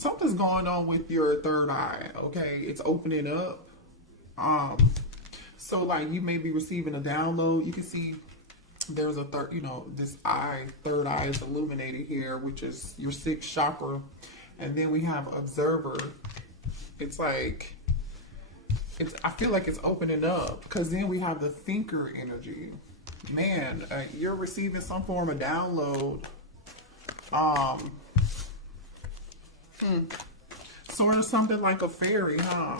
Something's going on with your third eye, okay? It's opening up. Um, so like you may be receiving a download. You can see there's a third, this eye, third eye is illuminated here, which is your sixth chakra. And then we have observer. It's like, I feel like it's opening up because then we have the thinker energy. Man, you're receiving some form of download. Um, Sort of something like a fairy, huh?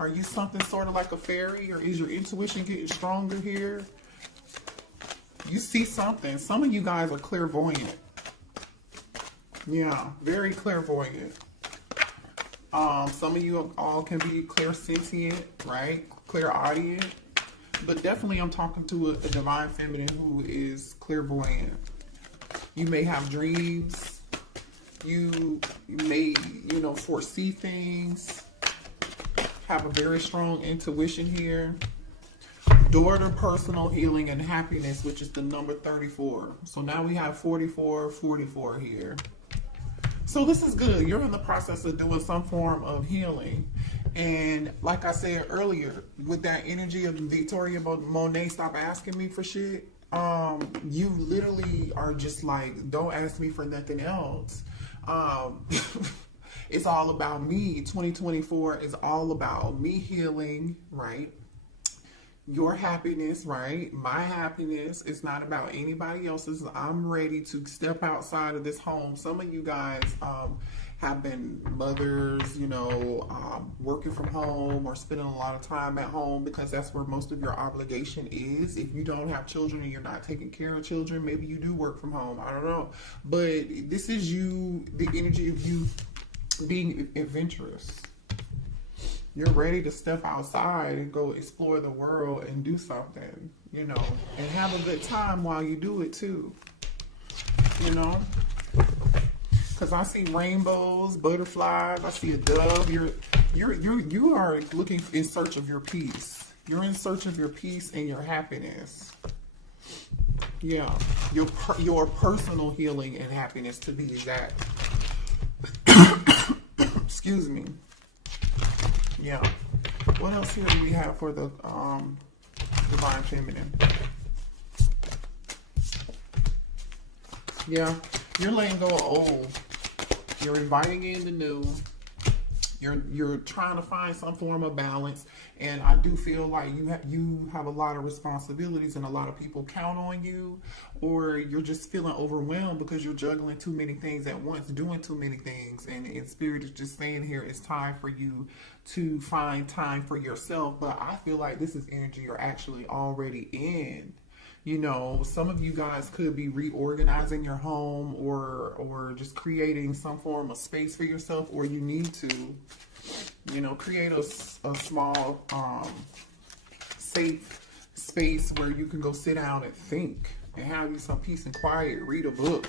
Are you something sort of like a fairy, or is your intuition getting stronger here? You see something. Some of you guys are clairvoyant. Yeah, very clairvoyant. Some of you all can be clairsentient, right? Clairaudient. But definitely I'm talking to a divine feminine who is clairvoyant. You may have dreams. You may, foresee things. Have a very strong intuition here. Daughter, personal healing and happiness, which is the number 34. So now we have 44, 44 here. So this is good. You're in the process of doing some form of healing. And like I said earlier, with that energy of Victoria Monet, stop asking me for shit. You literally are just like, don't ask me for nothing else. It's all about me. 2024 is all about me healing, right? Your happiness, right? My happiness. It's not about anybody else's. I'm ready to step outside of this home. Some of you guys have been mothers, working from home or spending a lot of time at home because that's where most of your obligation is. If you don't have children and you're not taking care of children, maybe you do work from home. I don't know. But this is you, the energy of you being adventurous. You're ready to step outside and go explore the world and do something, and have a good time while you do it too, because I see rainbows, butterflies, I see a dove. You are looking in search of your peace. You're in search of your peace and your happiness. Yeah, your personal healing and happiness, to be exact. Excuse me. Yeah. What else here do we have for the divine feminine? Yeah. You're letting go of old. You're inviting in the new. You're trying to find some form of balance, and I do feel like you have a lot of responsibilities and a lot of people count on you, or you're just feeling overwhelmed because you're juggling too many things at once, doing too many things, and Spirit is just saying here it's time for you to find time for yourself. But I feel like this is energy you're actually already in. Some of you guys could be reorganizing your home or just creating some form of space for yourself, or you need to, create a small, safe space where you can go sit down and think and have you some peace and quiet, read a book,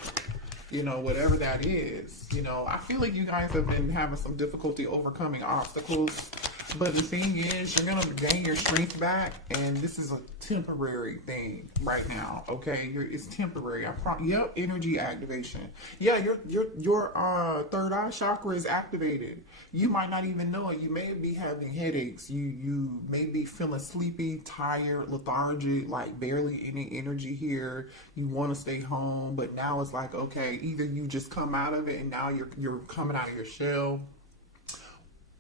whatever that is. I feel like you guys have been having some difficulty overcoming obstacles. But the thing is, you're going to gain your strength back, and this is a temporary thing right now, okay? It's temporary. Yep, energy activation. Yeah, your third eye chakra is activated. You might not even know it. You may be having headaches. You may be feeling sleepy, tired, lethargic, like barely any energy here. You want to stay home, but now it's like, okay, either you just come out of it and now you're coming out of your shell,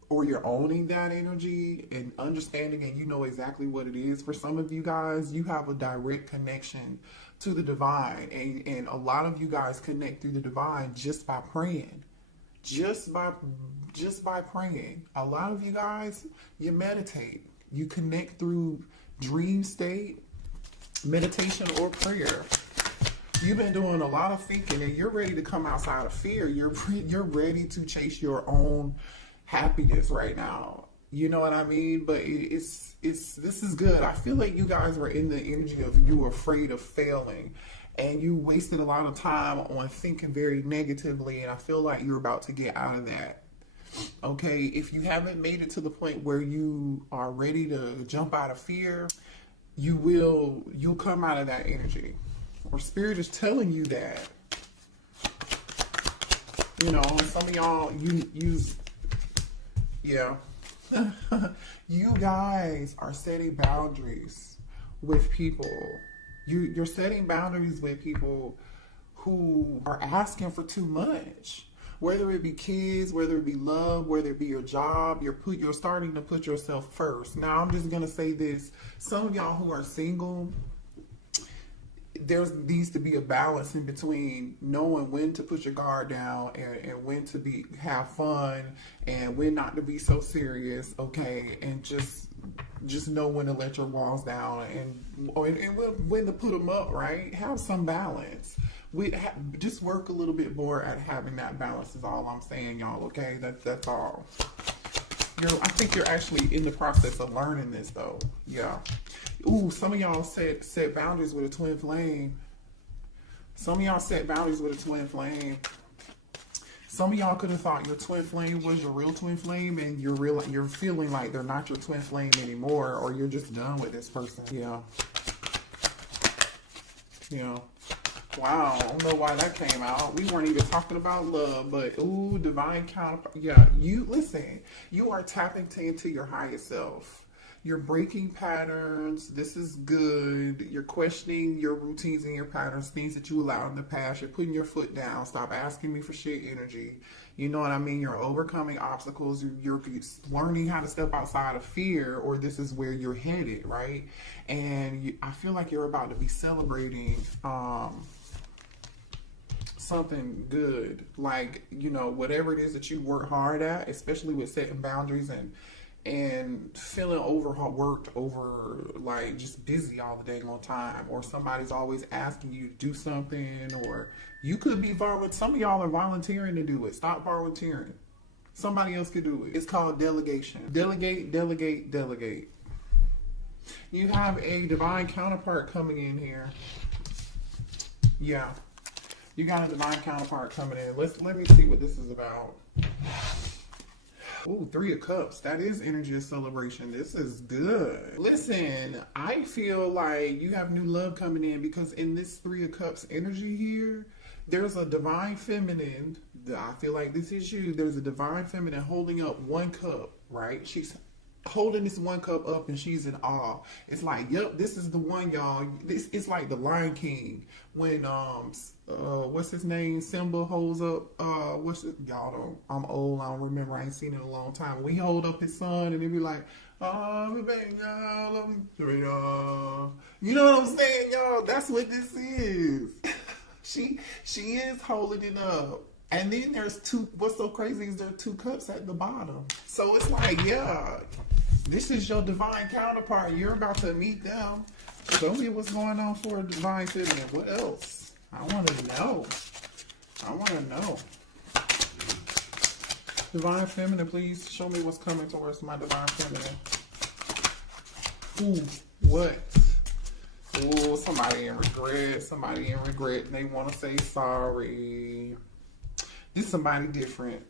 or you're owning that energy and understanding, and you know exactly what it is. For some of you guys, you have a direct connection to the divine, and a lot of you guys connect through the divine just by praying. Just by praying. A lot of you guys, you meditate. You connect through dream state, meditation, or prayer. You've been doing a lot of thinking, and you're ready to come outside of fear. You're ready to chase your own happiness right now. You know what I mean? But this is good. I feel like you guys were in the energy of you were afraid of failing, and you wasted a lot of time on thinking very negatively, and I feel like you're about to get out of that. Okay, if you haven't made it to the point where you are ready to jump out of fear, you'll come out of that energy. Or Spirit is telling you that. You know, some of y'all, yeah. You guys are setting boundaries with people. You're setting boundaries with people who are asking for too much. Whether it be kids, whether it be love, whether it be your job, you're starting to put yourself first. Now, I'm just gonna say this: some of y'all who are single, there needs to be a balance in between knowing when to put your guard down and when to have fun and when not to be so serious, okay? And just know when to let your walls down and when to put them up, right? Have some balance. Just work a little bit more at having that balance is all I'm saying, y'all, okay? That's all. I think you're actually in the process of learning this, though. Yeah. Ooh, some of y'all set boundaries with a twin flame. Some of y'all set boundaries with a twin flame. Some of y'all could have thought your twin flame was your real twin flame, and you're feeling like they're not your twin flame anymore, or you're just done with this person. Yeah. Yeah. Wow, I don't know why that came out. We weren't even talking about love, but ooh, divine counterpart. Yeah, listen, you are tapping into your highest self. You're breaking patterns. This is good. You're questioning your routines and your patterns, things that you allowed in the past. You're putting your foot down. Stop asking me for shit energy. You know what I mean? You're overcoming obstacles. You're learning how to step outside of fear, or this is where you're headed, right? And I feel like you're about to be celebrating something good, like, you know, whatever it is that you work hard at, especially with setting boundaries and feeling overworked, like just busy all the dang on time, or somebody's always asking you to do something, or you could be some of y'all are volunteering to do it. Stop volunteering. Somebody else could do it. It's called delegation. Delegate, delegate, delegate. You have a divine counterpart coming in here. Yeah. You got a divine counterpart coming in. Let me see what this is about. Ooh, 3 of Cups. That is energy of celebration. This is good. Listen, I feel like you have new love coming in, because in this 3 of Cups energy here, there's a divine feminine. I feel like this is you. There's a divine feminine holding up 1 cup, right? She's holding this 1 cup up and she's in awe. It's like, yep, this is the one, y'all. It's like the Lion King when what's his name, Simba holds up y'all don't, I'm old, I don't remember, I ain't seen it in a long time. When he hold up his son and he be like, oh baby, y'all, love me, y'all. You know what I'm saying, y'all? That's what this is. she is holding it up. And then there's 2, what's so crazy is there are 2 cups at the bottom. So it's like, yeah, this is your divine counterpart. You're about to meet them. Show me what's going on for a divine feminine. What else? I want to know. I want to know. Divine feminine, please show me what's coming towards my divine feminine. Ooh, what? Ooh, somebody in regret. Somebody in regret. And they want to say sorry. This is somebody different.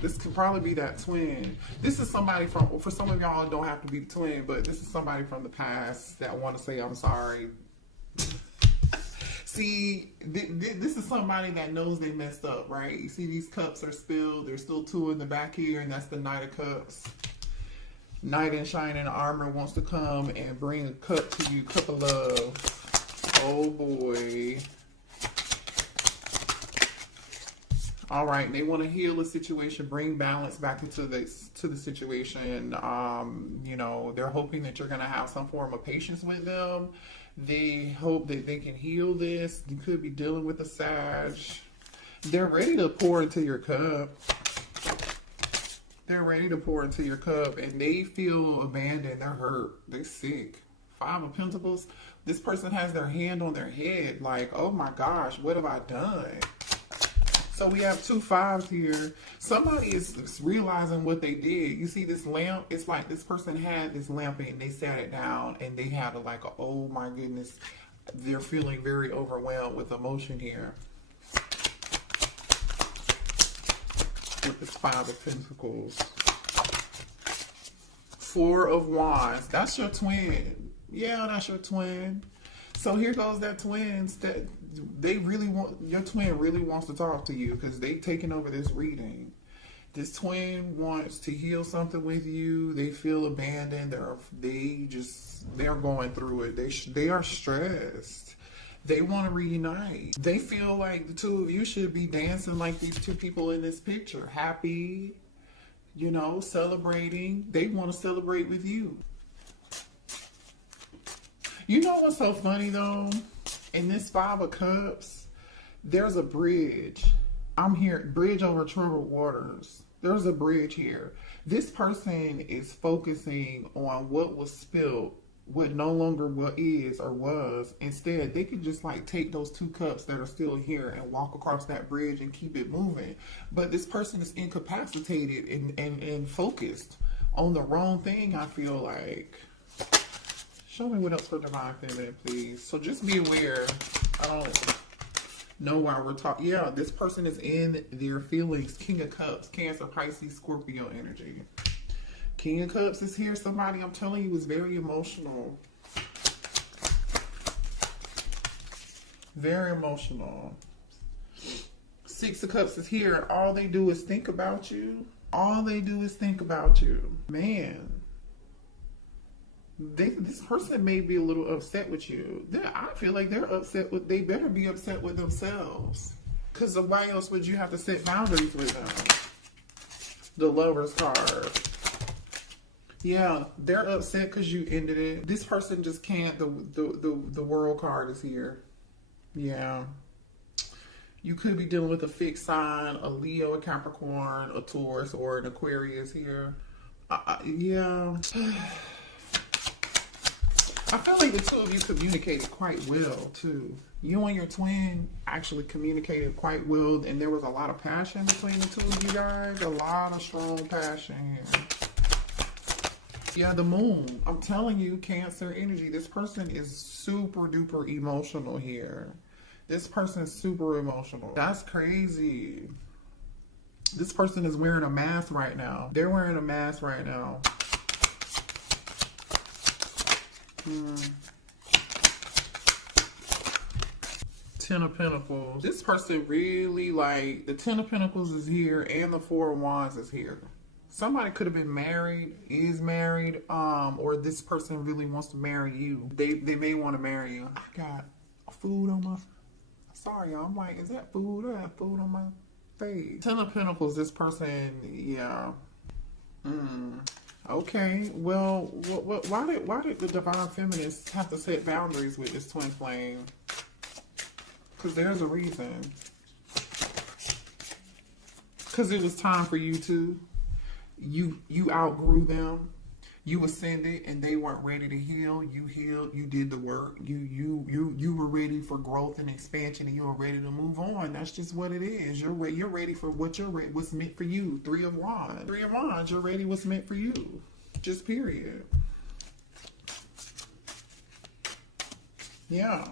This could probably be that twin. This is somebody for some of y'all, it don't have to be the twin, but this is somebody from the past that want to say, I'm sorry. See, this is somebody that knows they messed up, right? You see these cups are spilled. There's still 2 in the back here, and that's the Knight of Cups. Knight in shining armor wants to come and bring a cup to you, cup of love. Oh boy. All right, they want to heal the situation, bring balance back into the situation. You know, they're hoping that you're going to have some form of patience with them. They hope that they can heal this. You could be dealing with a Sag. They're ready to pour into your cup. They're ready to pour into your cup, and they feel abandoned. They're hurt. They're sick. 5 of Pentacles. This person has their hand on their head, like, oh my gosh, what have I done? So we have 2 5s here. Somebody is realizing what they did. You see this lamp? It's like this person had this lamp and they sat it down and they had oh my goodness. They're feeling very overwhelmed with emotion here. With this 5 of Pentacles. 4 of Wands. That's your twin. Yeah, that's your twin. So here goes that twins. they really want, your twin really wants to talk to you because they taking over this reading. This twin wants to heal something with you. They feel abandoned. They're going through it. They are stressed. They want to reunite. They feel like the two of you should be dancing like these two people in this picture. Happy, you know, celebrating. They want to celebrate with you. You know what's so funny though? In this Five of Cups, there's a bridge. I'm here, bridge over troubled waters. There's a bridge here. This person is focusing on what was spilled, what no longer what is or was. Instead, they can just like take those two cups that are still here and walk across that bridge and keep it moving. But this person is incapacitated and focused on the wrong thing, I feel like. Show me what else for Divine Feminine, please. So just be aware. I don't know why we're talking. Yeah, this person is in their feelings. King of Cups, Cancer, Pisces, Scorpio energy. King of Cups is here. Somebody, I'm telling you, is very emotional. Very emotional. Six of Cups is here. All they do is think about you. All they do is think about you. Man. This person may be a little upset with you. I feel like they're upset with, they better be upset with themselves. Because why else would you have to set boundaries with them? The Lover's card. Yeah, they're upset because you ended it. This person just can't, the World card is here. Yeah. You could be dealing with a fixed sign, a Leo, a Capricorn, a Taurus, or an Aquarius here. Yeah. I feel like the two of you communicated quite well, too. You and your twin actually communicated quite well, and there was a lot of passion between the two of you guys. A lot of strong passion here. Yeah, the Moon. I'm telling you, Cancer energy. This person is super duper emotional here. This person is super emotional. That's crazy. This person is wearing a mask right now. They're wearing a mask right now. Ten of Pentacles. This person really, like, the Ten of Pentacles is here and the Four of Wands is here. Somebody could have been married, is married, or this person really wants to marry you. They may want to marry you. I got food on my, sorry y'all, I'm like, is that food? I have food on my face. Ten of Pentacles, this person, yeah. Okay, well, why did the Divine Feminists have to set boundaries with this twin flame? Because there's a reason. Because it was time for you to. You outgrew them. You ascended, and they weren't ready to heal. You healed. You did the work. You were ready for growth and expansion, and you were ready to move on. That's just what it is. You're ready for what's meant for you. Three of Wands. Three of Wands. You're ready. What's meant for you. Just period. Yeah.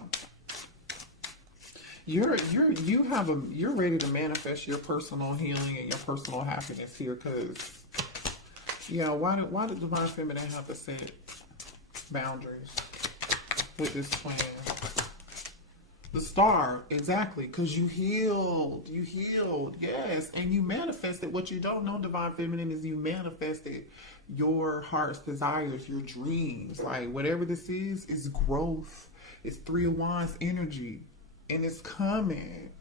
You're ready to manifest your personal healing and your personal happiness here, because. Yeah, why did Divine Feminine have to set boundaries with this twin? The Star, exactly, because you healed, yes, and you manifested. What you don't know, Divine Feminine, is you manifested your heart's desires, your dreams. Like, whatever this is growth. It's Three of Wands energy, and it's coming.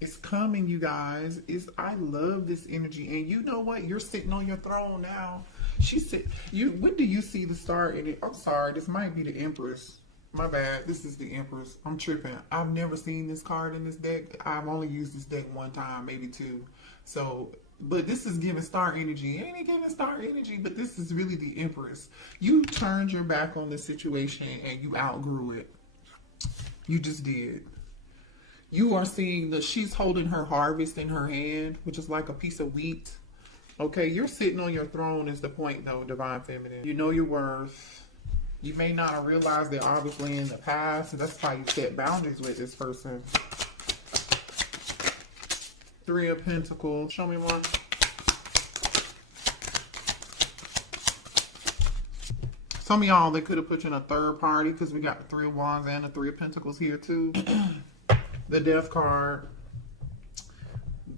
It's coming, you guys. I love this energy. And you know what? You're sitting on your throne now. When do you see the Star in it? I'm sorry, this might be the Empress. My bad. This is the Empress. I'm tripping. I've never seen this card in this deck. I've only used this deck one time, maybe two. So, but this is giving Star energy. It ain't giving Star energy, but this is really the Empress. You turned your back on the situation and you outgrew it. You just did. You are seeing she's holding her harvest in her hand, which is like a piece of wheat. Okay, you're sitting on your throne is the point, though, Divine Feminine. You know your worth. You may not have realized that obviously in the past, and that's how you set boundaries with this person. Three of Pentacles. Show me one. Some of y'all, they could have put you in a third party because we got the Three of Wands and the Three of Pentacles here, too. the death card.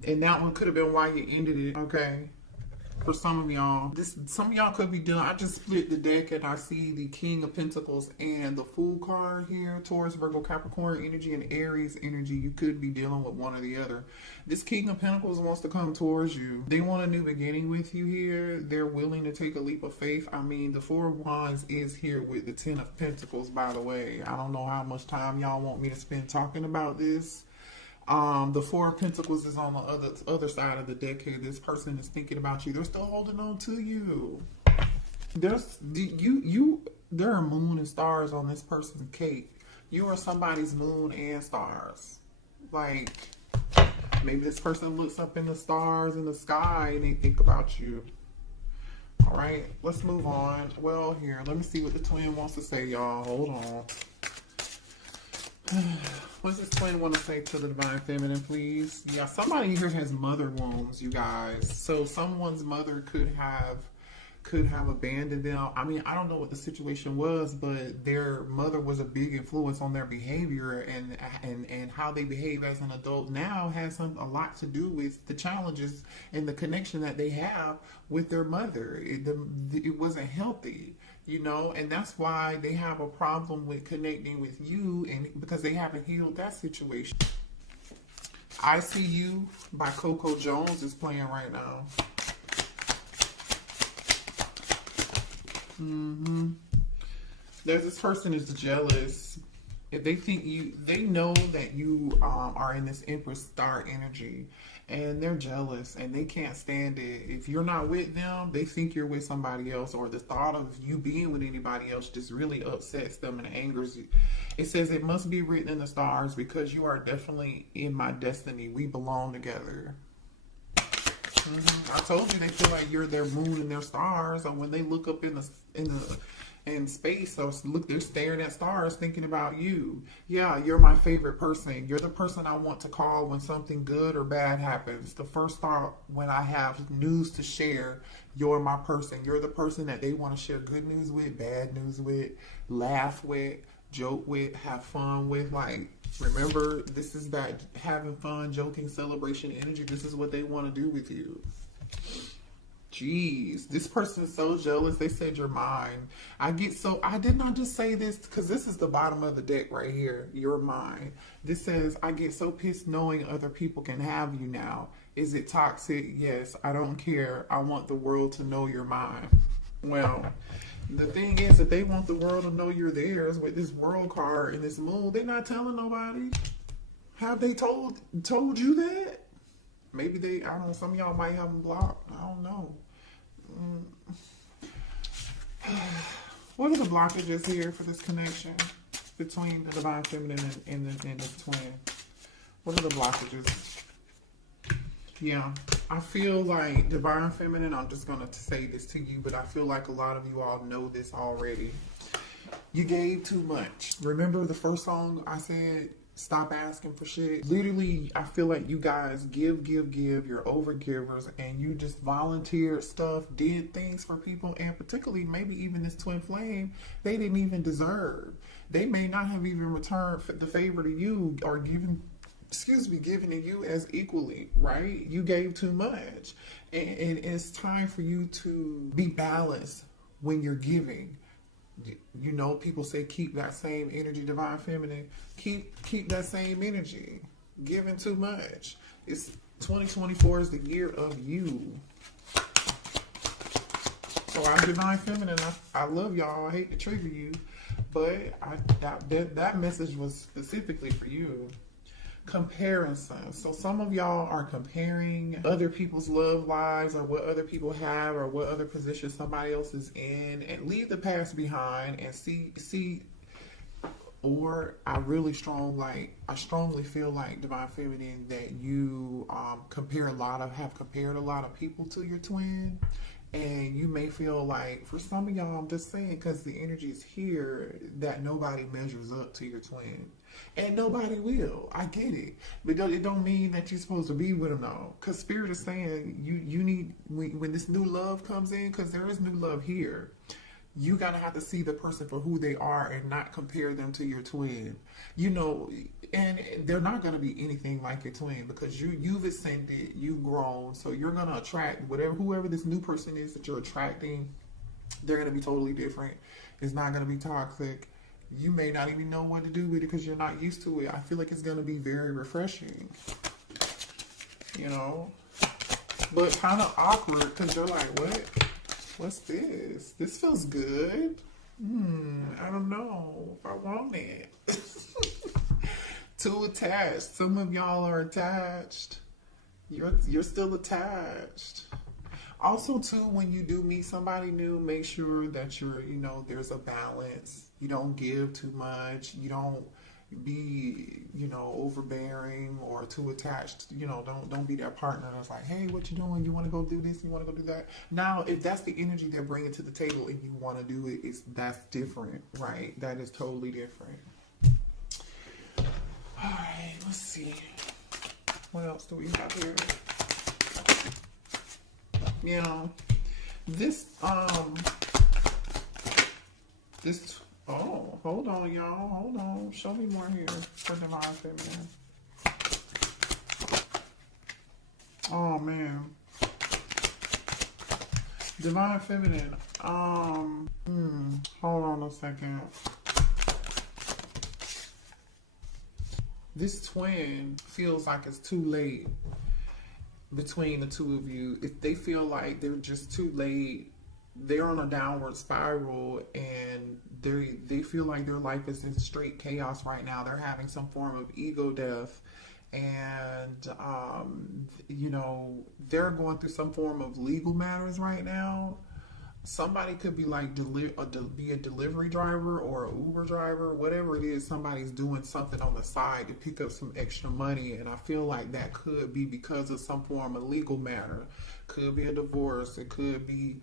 And that one could have been why you ended it, okay? For some of y'all. Some of y'all could be dealing. I just split the deck and I see the King of Pentacles and the Fool card here. Taurus, Virgo, Capricorn energy and Aries energy. You could be dealing with one or the other. This King of Pentacles wants to come towards you. They want a new beginning with you here. They're willing to take a leap of faith. I mean, the Four of Wands is here with the Ten of Pentacles, by the way. I don't know how much time y'all want me to spend talking about this. The Four of Pentacles is on the other side of the deck here. This person is thinking about you. They're still holding on to you. There are moon and stars on this person's cake. You are somebody's moon and stars. Like, maybe this person looks up in the stars in the sky and they think about you. All right, let's move on. Well, here, let me see what the twin wants to say, y'all. Hold on. What's this twin want to say to the Divine Feminine, please? Yeah, somebody here has mother wounds, you guys. So someone's mother could have abandoned them. I mean, I don't know what the situation was, but their mother was a big influence on their behavior, and how they behave as an adult now has a lot to do with the challenges and the connection that they have with their mother. It wasn't healthy. You know, and that's why they have a problem with connecting with you, and because they haven't healed that situation. I See You by Coco Jones is playing right now. There's this person is jealous. If they think they know that you are in this Empress star energy, and they're jealous and they can't stand it. If you're not with them, they think you're with somebody else, or the thought of you being with anybody else just really upsets them and angers you. It says it must be written in the stars because you are definitely in my destiny. We belong together. I told you they feel like you're their moon and their stars, and when they look up in space, or look, they're staring at stars thinking about you. Yeah, you're my favorite person. You're the person I want to call when something good or bad happens. The first thought when I have news to share, you're my person. You're the person that they want to share good news with, bad news with, laugh with, joke with, have fun with. Like, remember, this is that having fun, joking, celebration energy. This is what they want to do with you. Jeez, this person is so jealous. They said you're mine. I did not just say this because this is the bottom of the deck right here. You're mine. This says, I get so pissed knowing other people can have you now. Is it toxic? Yes, I don't care. I want the world to know you're mine. Well, the thing is that they want the world to know you're theirs with this world card and this moon. They're not telling nobody. Have they told you that? Maybe they, I don't know, some of y'all might have them blocked. I don't know. What are the blockages here for this connection between the Divine Feminine and the twin? What are the blockages? Yeah, I feel like Divine Feminine, I'm just going to say this to you, but I feel like a lot of you all know this already. You gave too much. Remember the first song I said, stop asking for shit? Literally, I feel like you guys give. You're over givers, and you just volunteered stuff, did things for people, and particularly maybe even this twin flame, they didn't even deserve. They may not have even returned the favor to you or given to you as equally, right? You gave too much. And it's time for you to be balanced when you're giving. You know, people say keep that same energy, Divine Feminine. Keep that same energy. Giving too much. It's 2024 is the year of you. So I'm Divine Feminine. I love y'all. I hate to trigger you, but that message was specifically for you. Comparison. So some of y'all are comparing other people's love lives or what other people have or what other position somebody else is in, and leave the past behind and see. Or I strongly feel like Divine Feminine that you have compared a lot of people to your twin. And you may feel like, for some of y'all, I'm just saying, because the energy is here, that nobody measures up to your twin. And nobody will. I get it. But it don't mean that you're supposed to be with them, though. Because Spirit is saying, you need, when this new love comes in, because there is new love here, you gotta have to see the person for who they are and not compare them to your twin. You know, And they're not going to be anything like your twin, because you've ascended, you've grown, so you're going to attract whoever this new person is that you're attracting. They're going to be totally different. It's not going to be toxic. You may not even know what to do with it because you're not used to it. I feel like it's going to be very refreshing, you know, but kind of awkward because you're like, what's this? This feels good. I don't know if I want it. Too attached. Some of y'all are attached. You're still attached. Also, too, when you do meet somebody new, make sure that there's a balance. You don't give too much. You don't be, overbearing or too attached. Don't be that partner that's like, hey, what you doing? You want to go do this? You want to go do that? Now, if that's the energy they're bringing to the table and you want to do it, that's different, right? That is totally different. All right, let's see. What else do we have here? Hold on, y'all. Hold on. Show me more here for Divine Feminine. Oh, man. Divine Feminine. Hold on a second. This twin feels like it's too late between the two of you. If they feel like they're just too late, they're on a downward spiral, and they feel like their life is in straight chaos right now. They're having some form of ego death, and they're going through some form of legal matters right now. Somebody could be like be a delivery driver or an Uber driver, whatever it is. Somebody's doing something on the side to pick up some extra money, and I feel like that could be because of some form of legal matter. Could be a divorce. It could be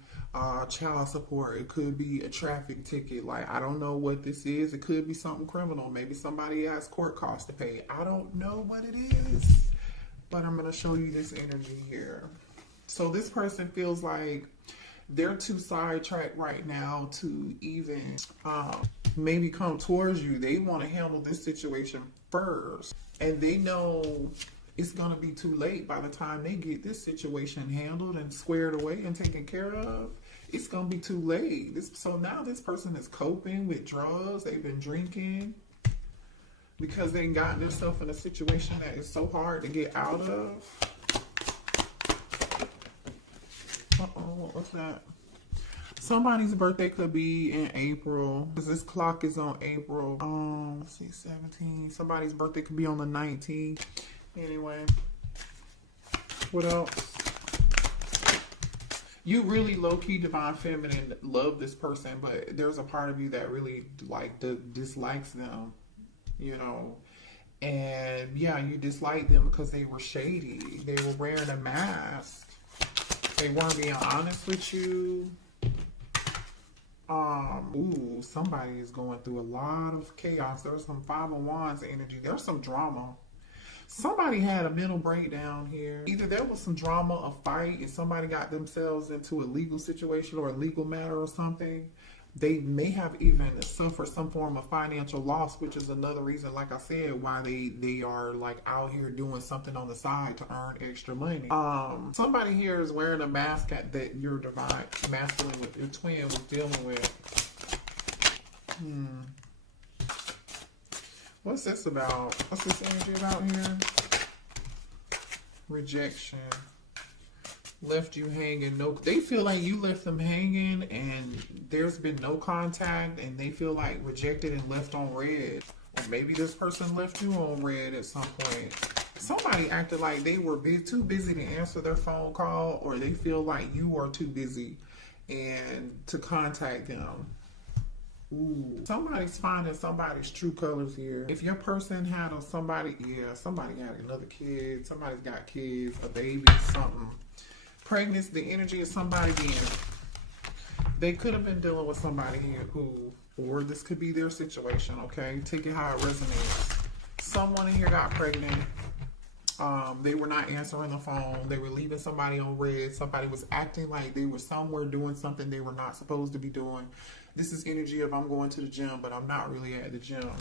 child support. It could be a traffic ticket. Like, I don't know what this is. It could be something criminal. Maybe somebody has court costs to pay. I don't know what it is, but I'm going to show you this energy here. So this person feels like they're too sidetracked right now to even maybe come towards you. They want to handle this situation first, and they know it's going to be too late by the time they get this situation handled and squared away and taken care of. It's going to be too late. So now this person is coping with drugs. They've been drinking because they've gotten themselves in a situation that is so hard to get out of. What's that? Somebody's birthday could be in April, because this clock is on April. Let's see, 17. Somebody's birthday could be on the 19th. Anyway, what else? You really low-key Divine Feminine love this person, but there's a part of you that really dislikes them, and yeah, you dislike them because they were shady. They were wearing a mask. They weren't being honest with you. Somebody is going through a lot of chaos. There's some Five of Wands energy. There's some drama. Somebody had a mental breakdown here. Either there was some drama, a fight, and somebody got themselves into a legal situation or a legal matter or something. They may have even suffered some form of financial loss, which is another reason, like I said, why they are like out here doing something on the side to earn extra money. Somebody here is wearing a mask that your divine masculine with your twin was dealing with. What's this about? What's this energy about here? Rejection. Left you hanging. They feel like you left them hanging and there's been no contact, and they feel like rejected and left on red. Or maybe this person left you on red at some point. Somebody acted like they were too busy to answer their phone call, or they feel like you are too busy and to contact them. Somebody's finding somebody's true colors here. If your person had somebody had another kid, somebody's got kids, a baby, something. Pregnancy, the energy of somebody being, they could have been dealing with somebody here or this could be their situation, okay? Take it how it resonates. Someone in here got pregnant. They were not answering the phone. They were leaving somebody on red. Somebody was acting like they were somewhere doing something they were not supposed to be doing. This is energy of I'm going to the gym, but I'm not really at the gym.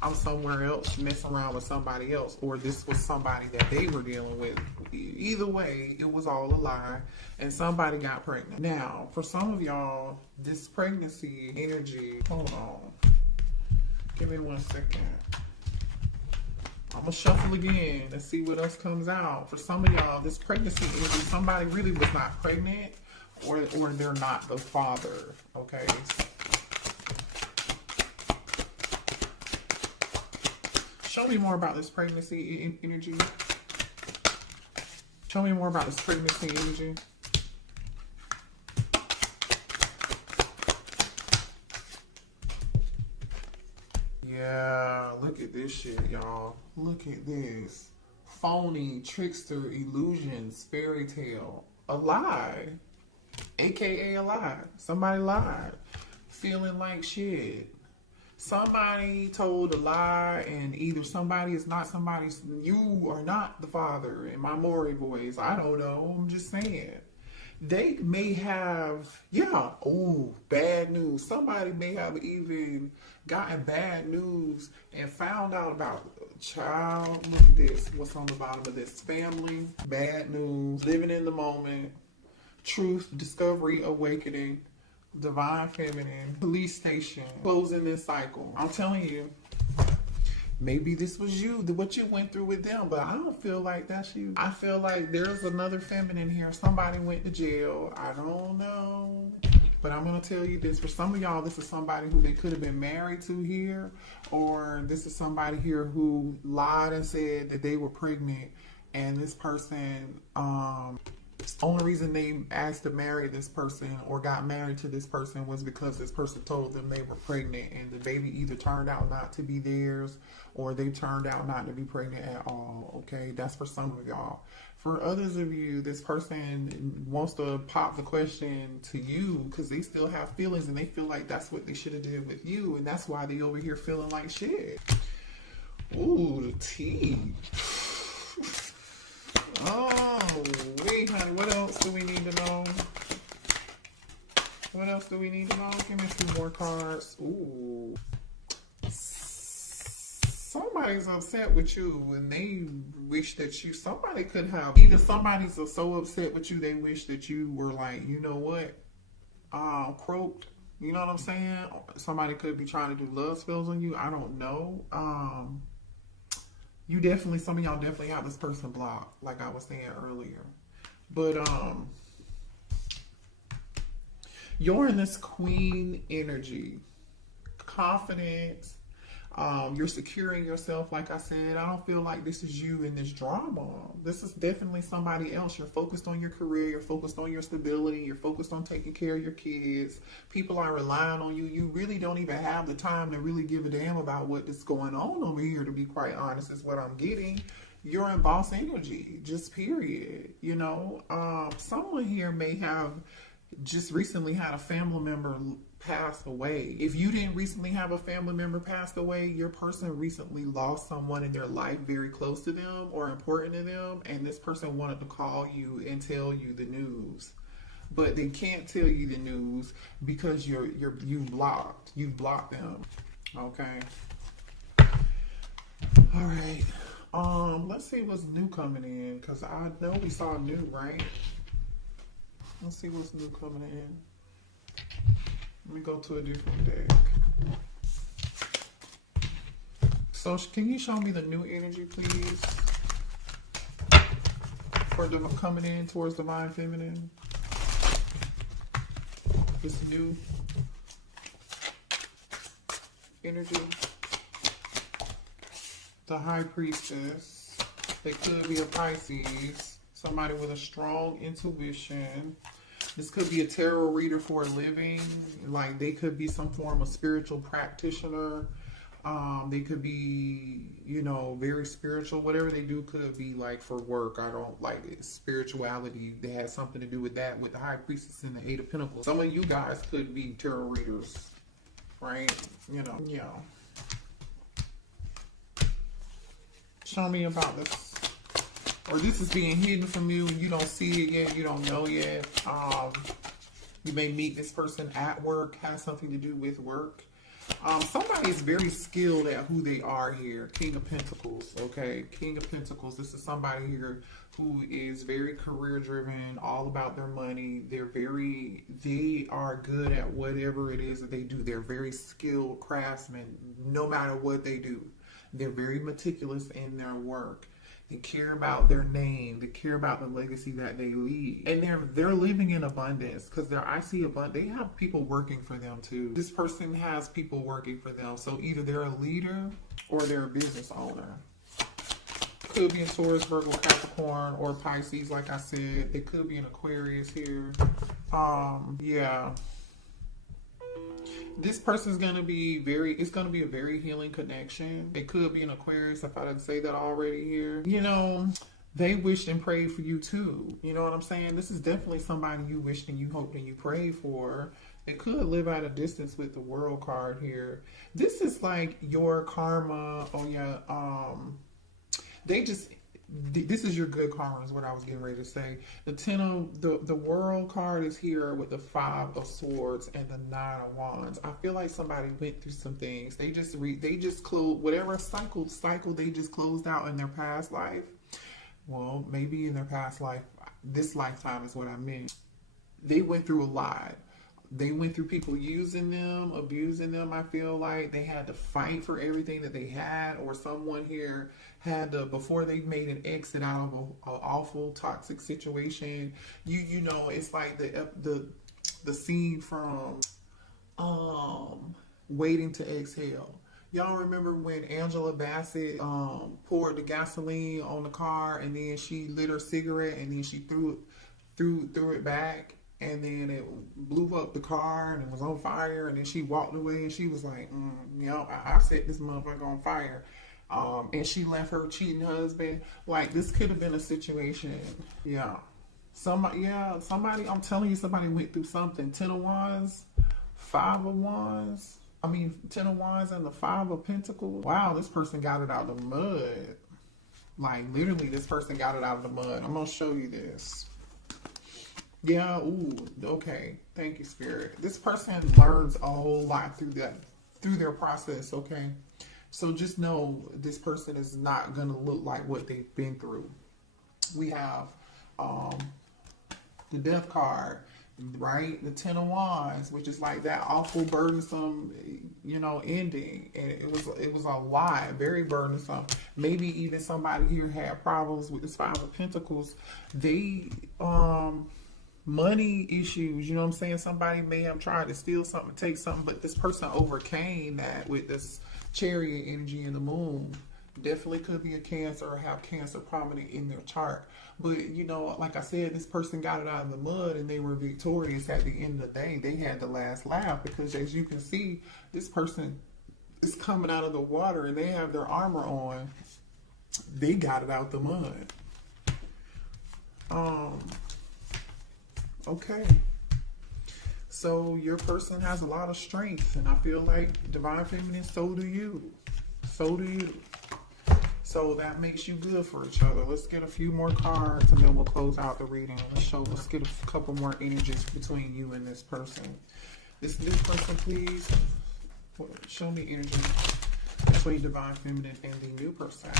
I'm somewhere else messing around with somebody else, or this was somebody that they were dealing with. Either way, it was all a lie, and somebody got pregnant. Now, for some of y'all, this pregnancy energy, hold on. Give me 1 second. I'm gonna shuffle again and see what else comes out. For some of y'all, this pregnancy energy, somebody really was not pregnant, or they're not the father, okay? Show me more about this pregnancy energy. Show me more about this pregnancy energy. Yeah, look at this shit, y'all. Look at this. Phony, trickster, illusions, fairy tale. A lie. AKA a lie. Somebody lied. Feeling like shit. Somebody told a lie, and either somebody is not somebody, you are not the father in my Maury voice. I don't know. I'm just saying. They may have, yeah, oh, bad news. Somebody may have even gotten bad news and found out about child. Look at this. What's on the bottom of this? Family, bad news, living in the moment, truth, discovery, awakening. Divine feminine, police station, closing this cycle. I'm telling you, maybe this was you, what you went through with them, but I don't feel like that's you. I feel like there's another feminine here. Somebody went to jail. I don't know. But I'm going to tell you this. For some of y'all, this is somebody who they could have been married to here, or this is somebody here who lied and said that they were pregnant, and this person, only reason they asked to marry this person or got married to this person was because this person told them they were pregnant, and the baby either turned out not to be theirs or they turned out not to be pregnant at all. Okay, that's for some of y'all. For others of you, this person wants to pop the question to you because they still have feelings and they feel like that's what they should have did with you, and that's why they over here feeling like shit. Ooh, the tea. Oh, wait, honey, what else do we need to know? What else do we need to know? Give me 2 more cards. Ooh. Somebody's upset with you and they wish that you, somebody could have, either somebody's so upset with you, they wish that you were like, you know what, croaked. You know what I'm saying? Somebody could be trying to do love spells on you. I don't know. You definitely, some of y'all definitely have this person blocked, like I was saying earlier. But you're in this queen energy, confidence. You're securing yourself, like I said. I don't feel like this is you in this drama. This is definitely somebody else. You're focused on your career. You're focused on your stability. You're focused on taking care of your kids. People are relying on you. You really don't even have the time to really give a damn about what is going on over here, to be quite honest, is what I'm getting. You're in boss energy, just period. You know, someone here may have just recently had a family member passed away. If you didn't recently have a family member passed away, your person recently lost someone in their life very close to them or important to them, and this person wanted to call you and tell you the news, but they can't tell you the news because you've blocked them. Okay. All right. Let's see what's new coming in, because I know we saw new, right? Let's see what's new coming in. Let me go to a different deck. So can you show me the new energy, please? For coming in towards Divine Feminine. This new energy. The High Priestess. They could be a Pisces. Somebody with a strong intuition. This could be a tarot reader for a living. Like, they could be some form of spiritual practitioner. They could be, you know, very spiritual. Whatever they do could be like for work. I don't like it. Spirituality, they have something to do with that, with the High Priestess and the Eight of Pentacles. Some of you guys could be tarot readers, right? You know, yeah. Show me about this. Or this is being hidden from you and you don't see it yet, you don't know yet. You may meet this person at work, has something to do with work. Somebody's very skilled at who they are here. King of Pentacles, okay? King of Pentacles. This is somebody here who is very career driven, all about their money. They are good at whatever it is that they do. They're very skilled craftsmen, no matter what they do. They're very meticulous in their work. They care about their name. They care about the legacy that they leave, and they're living in abundance because I see abundance. They have people working for them too. This person has people working for them, so either they're a leader or they're a business owner. Could be in Taurus, Virgo, Capricorn, or Pisces. Like I said, they could be an Aquarius here. Yeah. This person's going to be it's going to be a very healing connection. It could be an Aquarius, if I didn't say that already here. You know, they wished and prayed for you too. You know what I'm saying? This is definitely somebody you wished and you hoped and you prayed for. They could live at a distance with the World card here. This is like your karma. Oh yeah. This is your good karma is what I was getting ready to say. The World card is here with the 5 of Swords and the 9 of Wands. I feel like somebody went through some things. They just closed whatever cycle they just closed out in their past life. Well, maybe in their past life, this lifetime is what I meant. They went through a lot. They went through people using them, abusing them. I feel like they had to fight for everything that they had, or someone here had to, before they made an exit out of an awful toxic situation. You know, it's like the scene from Waiting to Exhale. Y'all remember when Angela Bassett poured the gasoline on the car and then she lit her cigarette and then she threw it back? And then it blew up the car and it was on fire. And then she walked away and she was like, I set this motherfucker on fire. And she left her cheating husband. Like, this could have been a situation. Yeah. Somebody, I'm telling you, somebody went through something. 10 of Wands, 5 of Wands. 10 of Wands and the 5 of Pentacles. Wow, this person got it out of the mud. Like, literally, this person got it out of the mud. I'm going to show you this. Yeah, ooh, okay. Thank you, Spirit. This person learns a whole lot through their process, okay? So just know this person is not going to look like what they've been through. We have the Death card, right? The 10 of Wands, which is like that awful burdensome, ending. And it was a lot, very burdensome. Maybe even somebody here had problems with this 5 of Pentacles. They, money issues, you know what I'm saying? Somebody may have tried to steal something, take something, but this person overcame that with this Chariot energy in the moon. Definitely could be a Cancer or have Cancer prominent in their chart. But, like I said, this person got it out of the mud and they were victorious at the end of the day. They had the last laugh because, as you can see, this person is coming out of the water and they have their armor on. They got it out the mud. Okay, so your person has a lot of strength, and I feel like Divine Feminine, so do you. So do you. So that makes you good for each other. Let's get a few more cards, and then we'll close out the reading. Let's get a couple more energies between you and this person. This new person, please. Show me energy between Divine Feminine and the new person.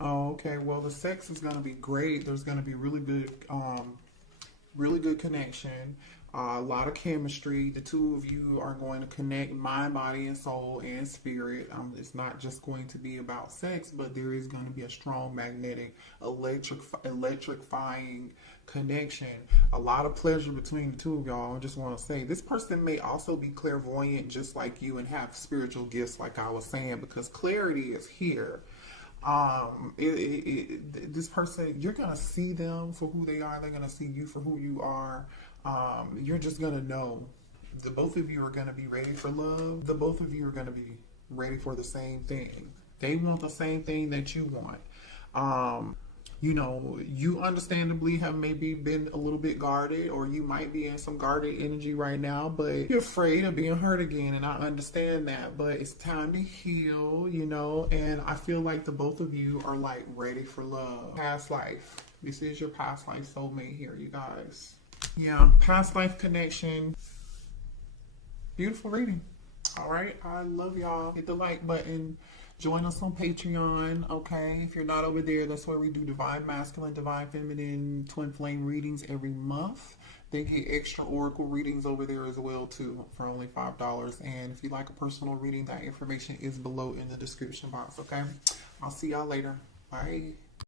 Oh, okay. Well, the sex is going to be great. There's going to be really good connection. A lot of chemistry. The two of you are going to connect mind, body, and soul and spirit. It's not just going to be about sex, but there is going to be a strong magnetic, electrifying connection. A lot of pleasure between the two of y'all. I just want to say this person may also be clairvoyant just like you and have spiritual gifts like I was saying, because clarity is here. This person, you're gonna see them for who they are. They're gonna see you for who you are. You're just gonna know. The both of you are gonna be ready for love. The both of you are gonna be ready for the same thing. They want the same thing that you want. You know, you understandably have maybe been a little bit guarded, or you might be in some guarded energy right now, but you're afraid of being hurt again. And I understand that, but it's time to heal, you know, and I feel like the both of you are like ready for love. Past life. This is your past life soulmate here, you guys. Yeah, past life connection. Beautiful reading. All right, I love y'all. Hit the like button. Join us on Patreon, okay? If you're not over there, that's where we do divine masculine, divine feminine, twin flame readings every month. They get extra oracle readings over there as well too for only $5. And if you like a personal reading, that information is below in the description box, okay? I'll see y'all later. Bye.